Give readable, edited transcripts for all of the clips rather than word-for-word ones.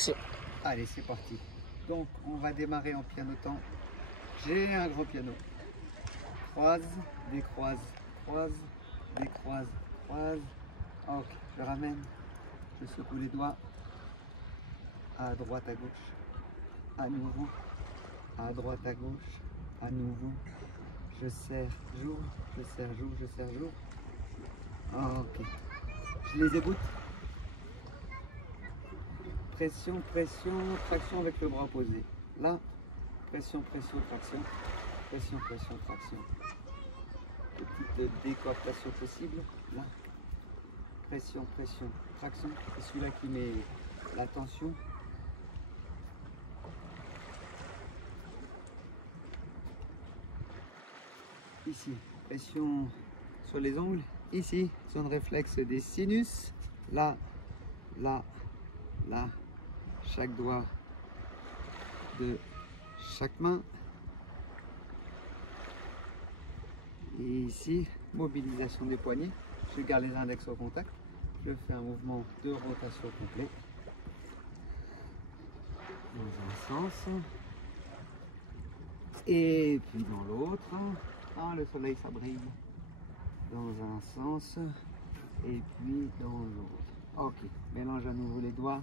Action. Allez, c'est parti. Donc, on va démarrer en pianotant. J'ai un gros piano. Croise, décroise, croise, décroise, croise. Ok, je ramène. Je secoue les doigts. À droite, à gauche. À nouveau. À droite, à gauche. À nouveau. Je serre, j'ouvre. Je serre, j'ouvre. Je serre, j'ouvre. Ok. Je les égoutte. Pression, pression, traction avec le bras opposé. Là, pression, pression, traction. Pression, pression, traction. Petite décoaptation possible. Là, pression, pression, traction. C'est celui-là qui met la tension. Ici, pression sur les ongles. Ici, zone réflexe des sinus. Là, là, là. Chaque doigt de chaque main. Et ici, mobilisation des poignets. Je garde les index au contact. Je fais un mouvement de rotation complet. Dans un sens. Et puis dans l'autre. Ah, le soleil, ça brille. Dans un sens. Et puis dans l'autre. Ok, mélange à nouveau les doigts.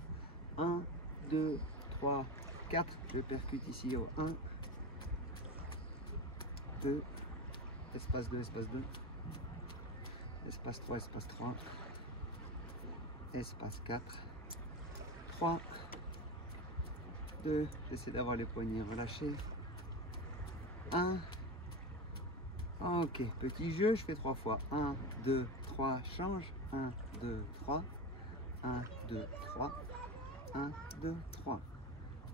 1, 2, 3, 4. Je percute ici au 1, 2, espace 2, espace 2, espace 3, espace 3, espace 4, 3, 2, j'essaie d'avoir les poignets relâchés, 1, ok, petit jeu, je fais 3 fois, 1, 2, 3, change, 1, 2, 3, 1, 2, 3, 1, 2, 3,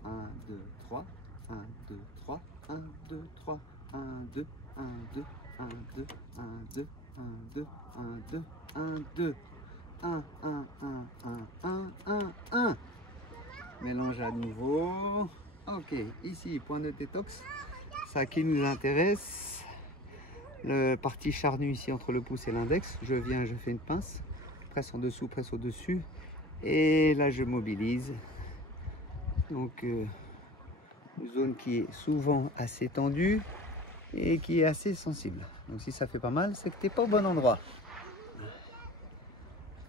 1, 2, 3, 1, 2, 3, 1, 2, 3, 1, 2, 1, 2, 1, 2, 1, 2, 1, 2, 1, 2, 1, 2, 1, 1, 1, 1, 1, 1, 1. Mélange à nouveau. Ok, ici, point de détox. Ça qui nous intéresse. Le partie charnue ici entre le pouce et l'index. Je viens, je fais une pince. Presse en dessous, presse au-dessus. Et là, je mobilise. Donc, une zone qui est souvent assez tendue et qui est assez sensible. Donc si ça fait pas mal, c'est que tu n'es pas au bon endroit.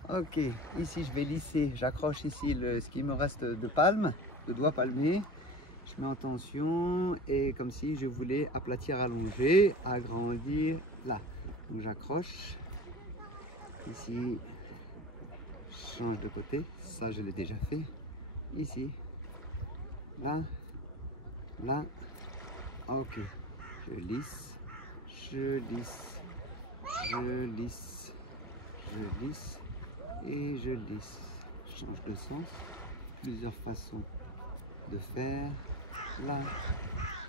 Ok, ici je vais lisser, j'accroche ici ce qui me reste de palme, de doigt palmé. Je mets en tension et comme si je voulais aplatir, allonger, agrandir là. Donc j'accroche. Ici, je change de côté, ça je l'ai déjà fait. Ici, là, là, ok. Je lisse, je lisse, je lisse, je lisse et je lisse. Je change de sens, plusieurs façons de faire, là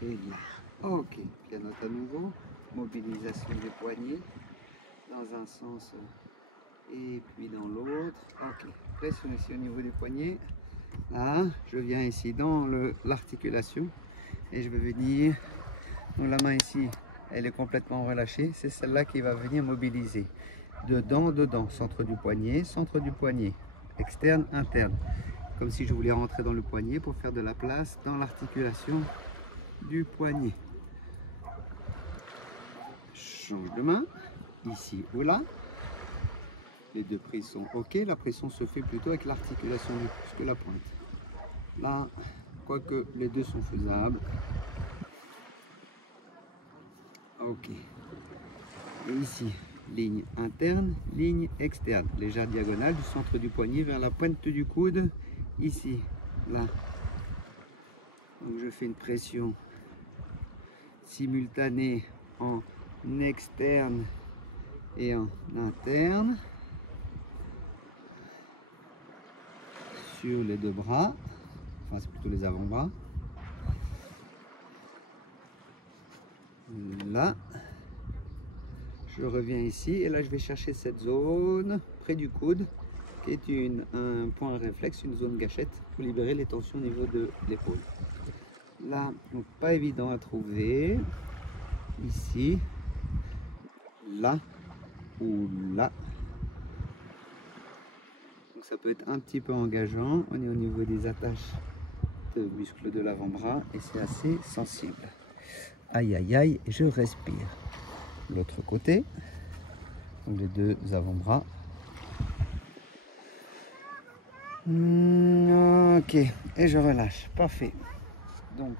et là. Ok, pianote à nouveau, mobilisation des poignets dans un sens et puis dans l'autre. Ok, pression ici au niveau des poignets. Là, je viens ici dans l'articulation et je vais venir. Donc la main ici, elle est complètement relâchée. C'est celle-là qui va venir mobiliser. Dedans, dedans, centre du poignet, externe, interne. Comme si je voulais rentrer dans le poignet pour faire de la place dans l'articulation du poignet. Change de main, ici ou là. Les deux prises sont OK. La pression se fait plutôt avec l'articulation du pouce que la pointe. Là, quoique les deux sont faisables. Ok. Et ici, ligne interne, ligne externe. Légère diagonale du centre du poignet vers la pointe du coude. Ici, là. Donc je fais une pression simultanée en externe et en interne. Sur les deux bras. Enfin, c'est plutôt les avant-bras. Là. Je reviens ici et là je vais chercher cette zone près du coude qui est un point réflexe, une zone gâchette pour libérer les tensions au niveau de l'épaule. Là, donc pas évident à trouver. Ici, là ou là. Donc ça peut être un petit peu engageant. On est au niveau des attaches de muscles de l'avant-bras et c'est assez sensible. Aïe aïe aïe, je respire. L'autre côté, donc les deux avant-bras. Ok, et je relâche. Parfait. Donc